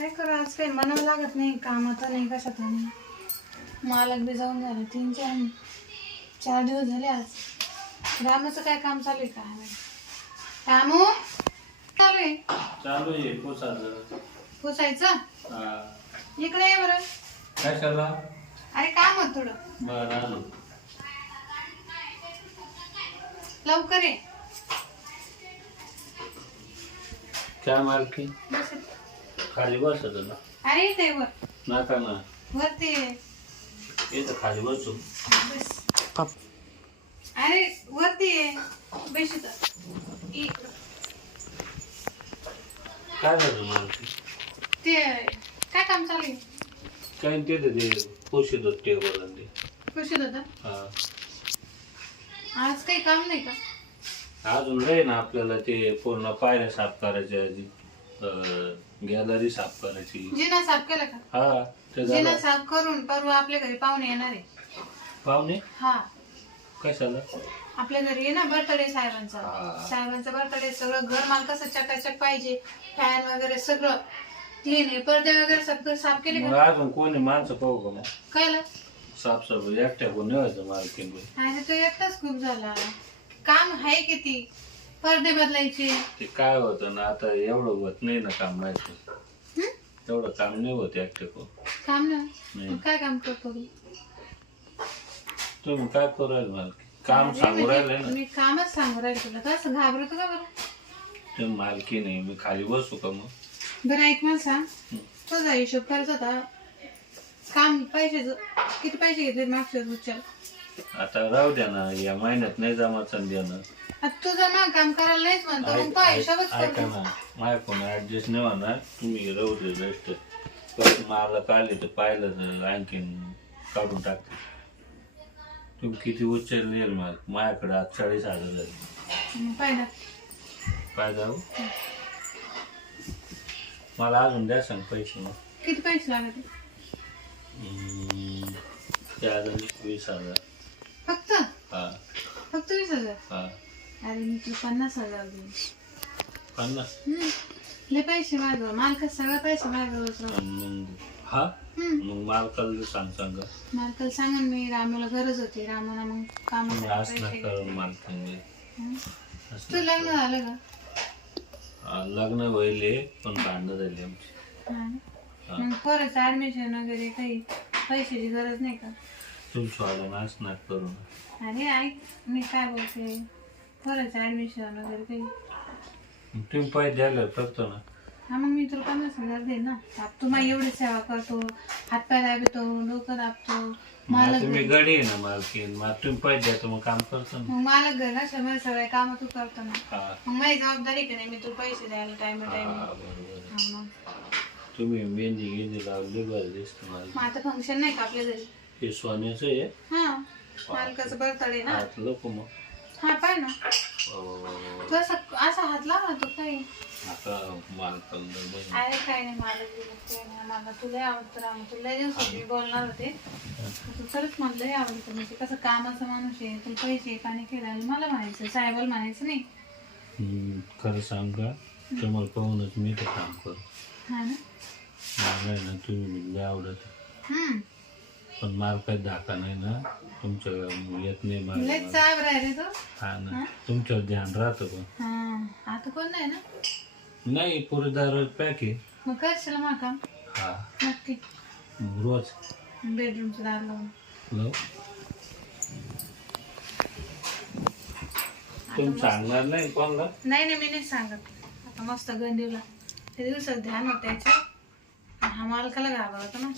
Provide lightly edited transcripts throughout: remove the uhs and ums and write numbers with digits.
काय करू आज काही म्हणावं लागत नाही कामात नाही कशात नाही मालक बी जाऊन झालं 3-4 दिवस झाले आज रामाचं काय काम चालू आहे काय माहिती रामू चालू आहे पुसायचं इकडे ये बरं कशाला अरे काम होत थोडं बरं आलो लवकर ये काय मालकी बस खाली बसत ना अरे इथे वर नका ना वरती इथं खाली बसू बस अरे वरती ये बेशीत काय झालं मालकी ते काय काम चालू आहे काय ते पोषित होत टेबल आणि ते खुशीत होता हा आज काही काम नाही का अजून रे ना आपल्याला ते पूर्ण पायऱ्या साफ करायच्या गॅलरी साफ करायची जिना साफ केला का हा ते जिना झालं साफ करून परवा आपल्या घरी पाहुणे येणार आहे पाहुणे हा कशाला आपल्या घरी आहे ना बर्थडे साहेबांचा हा. साहेबांचा बर्थडे सगळं घर माल कसं चकाचक पाहिजे फॅन वगैरे सगळं क्लीन आहे पडदे वगैरे सगळं साफ केले मग का अजून कोणी माणसं पाहू का मग कळलं साफसफाई एकट्या कोण व्हायचं मालकीन आणि तो एकटाच खूप झाला काम आहे किती पडदे बदलायचे ते काय होतं ना आता एवढं होत नाही ना काम माहिती हं? एवढं काम नाही होत एकट्या कोण काम ना नाही. मग काय काम करतो तू? तुम्ही काय करू राहिले मालकी काम अरे सांगू म्हणजे राहिले ना मी कामच सांगू राहिले तुला कसं घाबरतो का बरं तुम्ही मालकी नाही मी खाली बसू का मग बरं ऐक मला सांग हं. तुझा हिशोब करायचा होता काम पैसे किती पैसे घेतले मागच्या उच्चार आता राहू द्या ना या महिन्यात नाही जमाचं देणं आता तुझं ना काम करायला नाहीच म्हणतो मग तो हिशोबच ऐका करतो ना माझ्या कोण ऍडजस्ट नाही होणार तुम्ही राहू दे बेस्ट परत मालक आले तर पाहिलं तर आणखीन काढून टाकते तुम्ही किती उच्चार येईल मग माझ्याकडे आज 40,000 झाले मग पाहिलं काय जाऊ मला अजून द्या सांग पैसे मग किती पैसे लागते ते अजून 20,000 फक्त हा 20,000 हा अरे मी तुला 50,000 देईन 50 लय पैसे मागव मालकात सगळं पैसे मागव आणि मग हा मग मालकाला सांग मालकाला सांगा मी रामूला गरज होती रामूला मग तुम्ही असं कामाला नका करू मालकांनी तू लग्न झालं का लग्न व्हायले पण भांडणं झाली आमची हा. मग परत ऍडमिशन वगैरे काही पैशाची गरज नाही का तुमचं वाढून असं नका करू ना अरे ऐक मी काय बोलते परत ऍडमिशन वगैरे काही मग तुम्ही पैसे द्यायला करतो ना हा मग मी तुला 50,000 देईन ना तू माझी एवढी सेवा करतो हातपाय दाबतो डोकं दाबतो मग तुम्ही गडी आहे ना मालकीन मग तुम्ही पैसे द्यायचं मग काम करतो ना मग मला घर असल्यामुळे सगळे काम तू करतो ना हा मग माझी जबाबदारी की नाही मी तुला पैसे द्यायला टाइम हा, बरोबर मग तुम्ही मेहंदी लावली बरं दिसतं मला मग आता फंक्शन नाही का आपल्या घरी हे सोन्याचं आहे हा मालकाचं बर्थडे ना हात लोक मग हा पाय ना तू असा हात लावा तो काही आता मालकाला अरे काय नाही मला काय नाही मला तुला आवडतं राम तुला दिवसात बोलणार होते तू खरंच मला लय आवडतं म्हणजे कसं कामाचा माणूस आहे तुला पैसे पाणी केलं मला म्हणायचं साहेबाला म्हणायचं नाही खरं सांग का तुम्हाला पाहूनच मी ते काम करू हा ना मला आहे ना तुम्ही लय आवडत पण मला काही धाका नाही ना तुमच्या येत नाही मला लय चाब रे तो हा ना तुमच्यावर ध्यान राहतं पण हा आता कोण नाही ना नाही पुरे दररोज पॅक आहे मग करशील मग काम हा नक्की रोज बेडरूमचं दार लावून हॅलो तुम्ही सांगणार नाही कोणाला नाही नाही मी नाही सांगत आता मस्त गंडीवला ते दिवसात ध्यान होतं त्याच्या हा मालकाला घाबरतो ना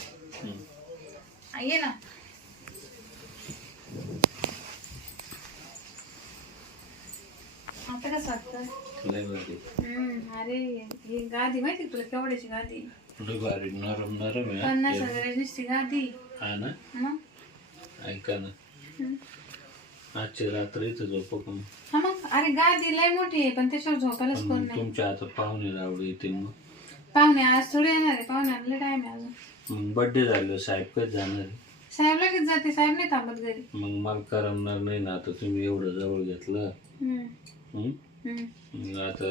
ये ना आता कसं वाटतं लय भारी अरे ही गादी माहिती तुला केवढ्याची गादी लय भारी नरम नरम आहे 50,000 नुसती गादी हा ना मग ऐका ना आजची रात्र इथं झोपू का मग? हा मग अरे गादी लय मोठी आहे पण त्याच्यावर झोपायलाच कोण पण नाही तुमच्या आता पाहुणे रावडे येतील मग पाहुणे आज थोडे येणार आहे पाहुणे आणले टाइम आहे अजून मग बड्डे झालं साहेब कधी जाणार आहे? साहेब लगेच जाते साहेब नाही थांबत घरी मग मला करमणार नाही ना आता तुम्ही एवढं जवळ घेतलं मग आता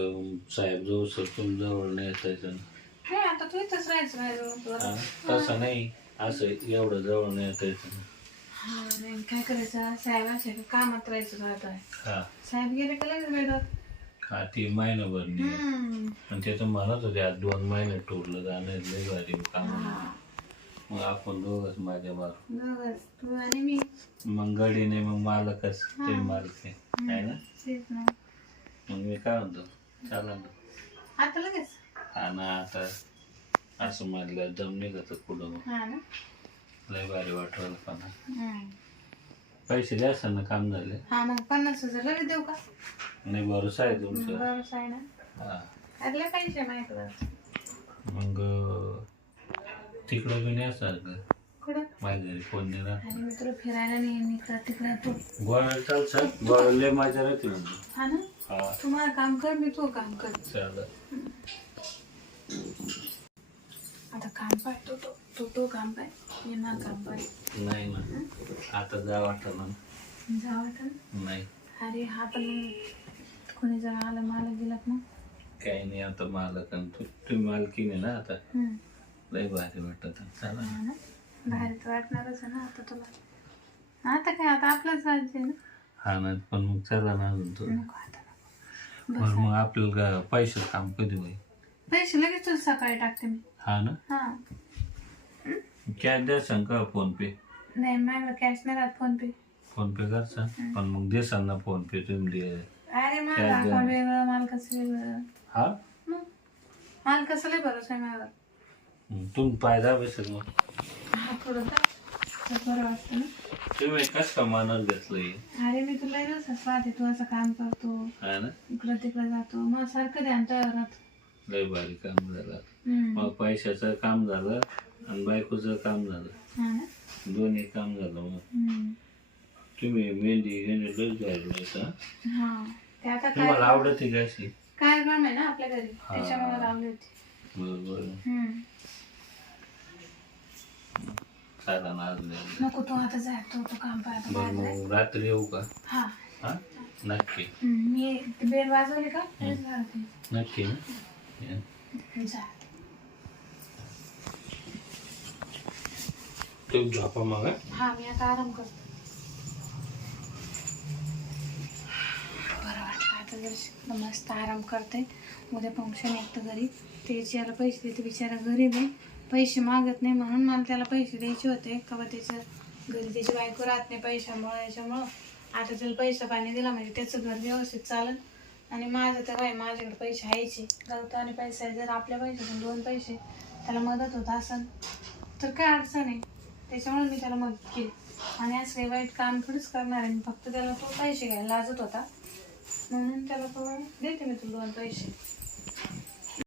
साहेब जवळ सर तुम जवळ नाही येतायचं ना आता आता तू इथंच राहायचं बाहेर. हा, तसं नाही, असं एवढं जवळ नाही येता येत. हा नाही काय करायचं, साहेब असे का कामात राहायचं राहत आहे. हा साहेब गेले का लगेच भेटत. हा, ती महिनाभर नाही. आणि ते तर म्हणत होते आज 2 महिने टूरला जाणार लय भारी काम. मग आपण दोघच माझ्या मारू. दोघंच, तू आणि मी. मग गडी नाही, मग मालकच ते मालक आहे ना. तेच ना. मग मी काय म्हणतो, चालेल ना. आता लगेच. हा ना, आता असं म्हणलं दम निघत पुढं. हा ना. लय भारी वाटलं पण. हम्म. पैसे द्या ना, काम झाले. हा मग 50,000 लगेच देऊ का? नाही, भरोसा आहे तुमचं. बरोबर आहे ना. हा, अगले पैसे माझ्याकडं. मग तिकडं बी नाही सारखं कुठं? माझ्या घरी फोन नाही ना. आणि मी तुला फिरायला नाही इकडं तिकडं तू. गोव्याला चालतं, गोव्याला लय मजा राहते म्हणजे. हा ना. हा तू मला काम कर, मी तू काम कर. चालेल. आता काम पाय तो काम पाय, मी ना काम पाय. नाही ना, आता जा वाटतं ना. जावं का? नाही अरे हा पण कोणी जर आलं मालक गेला मग. काही नाही, आता मालक तुम्ही मालकी नाही ना आता. हम्म. लय भारी वाटत. चला हा ना. बाहेर तर वाटणारच आहे ना आता तुला. आता काय, आता आपलंच राज्य आहे ना. हा ना, पण मग चला ना अजून तो. नको आता नको. बरं मग आपल्याला पैसे काम कधी होईल? पैसे लगेच तुला सकाळी टाकते मी. हा ना. हा कॅश द्या सांग का फोन पे? नाही माझ्याकडे कॅश नाही राहत, फोन पे. फोन पे करसा, पण मग देसाल ना फोन पे तुम्ही दे. अरे माझं अकाउंट वेगळं, मालकाचं वेगळं. हा, मग मालकाचं लय भरोसा आहे माझ्यावर. तुम्ही पायदा बसेल मग. हा थोडं तर बरं वाटतं ना. तुम्ही कसं का मानत घेतलंय? अरे मी तुला दिवसाच पाहते, तू असं काम करतो, हा ना, इकडं तिकडं जातो, मग सारखं ध्यान तुझ्यावर राहतं. लय भारी काम झालं. हम्म. मग पैशाचं काम झालं आणि बायकोचं काम झालं, हा ना. दोन्ही काम झालं. मग हम्म. तुम्ही मेहंदी घेणे लय जायला. हा ते आता काय तुम्हाला आवडते का अशी? काय काम आहे ना आपल्या घरी, त्याच्यामुळे लावली होती. बरोबर. हम्म. चालेल ना, आज नको तू आता जाय, तो काम पाहतो बरं. मग रात्री येऊ का? हा. हा, नक्की. मी बेल वाजवली का लगेच घालते. नक्की ना. जा. तुम्ही झोपा मग. हा मी आता आराम करतो. बरं वाटलं आता जर मस्त आराम करते. उद्या फंक्शन एकतं घरी, त्याची याला पैसे देते, बिचारा गरीब आहे, पैसे मागत नाही म्हणून मला त्याला पैसे द्यायचे होते. का बा त्याचं घरी त्याची बायको राहत नाही पैशामुळं, याच्यामुळं आता त्याला पैसा पाणी दिला म्हणजे त्याचं घर व्यवस्थित चालेल. आणि माझं तर काय, माझ्याकडे पैसे यायचे जाऊतो आणि पैसा जर आपल्या पैशातून 2 पैसे त्याला मदत होत असेल तर काय अडचण आहे. त्याच्यामुळे मी त्याला मदत केली. आणि असं काही वाईट काम थोडीच करणार आहे मी, फक्त त्याला तो पैसे घ्यायला लाजत होता म्हणून त्याला तो देते मी तुला 2 पैसे.